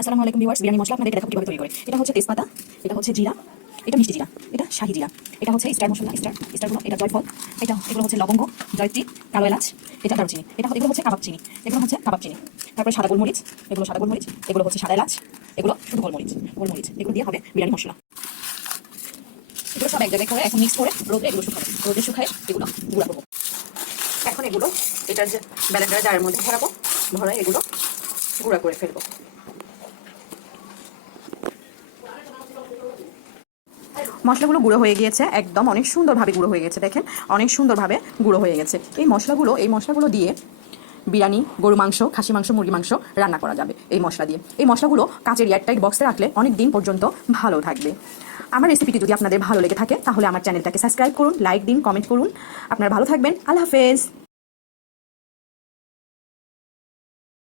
আসসালামু আলাইকুম ভিউয়ার্স, বিরিয়ানি মশলা আপনাদের দেখাবো কিভাবে তৈরি করে। এটা হচ্ছে তেজপাতা, এটা হচ্ছে জিরা, এটা মিষ্টি জিরা, এটা শাহি জিরা, এটা হচ্ছে স্টার মশলা, স্টারগুলো, এটা জয়ফল, এগুলো হচ্ছে লবঙ্গ, জয়ত্রী, কালো এলাচ, এটা দারুচিনি, এগুলো হচ্ছে কাবাব চিনি, তারপরে সাদা গোলমরিচ, এগুলো হচ্ছে সাদা এলাচ, এগুলো শুধু গোলমরিচ, এগুলো দিয়ে হবে বিরিয়ানি মশলা। এগুলো সব এক জায়গায় করে এখন মিক্স করে রোদে শুকায় এগুলো গুঁড়া করবো। এখন এগুলো এটার যে ব্যালেন্ডার জারের মধ্যে ভরায় এগুলো গুঁড়া করে ফেলবো। মশলাগুলো গুঁড়ো হয়ে গিয়েছে, একদম অনেক সুন্দরভাবে গুঁড়ো হয়ে গেছে। দেখেন অনেক সুন্দরভাবে গুঁড়ো হয়ে গেছে। এই মশলাগুলো দিয়ে বিরিয়ানি, গরু মাংস, খাসি মাংস, মুরগি মাংস রান্না করা যাবে এই মশলা দিয়ে। এই মশলাগুলো কাচের এয়ারটাইট বক্সে রাখলে অনেক দিন পর্যন্ত ভালো থাকবে। আমার রেসিপিটি যদি আপনাদের ভালো লেগে থাকে তাহলে আমার চ্যানেলটাকে সাবস্ক্রাইব করুন, লাইক দিন, কমেন্ট করুন। আপনারা ভালো থাকবেন। আল্লাহ হাফেজ।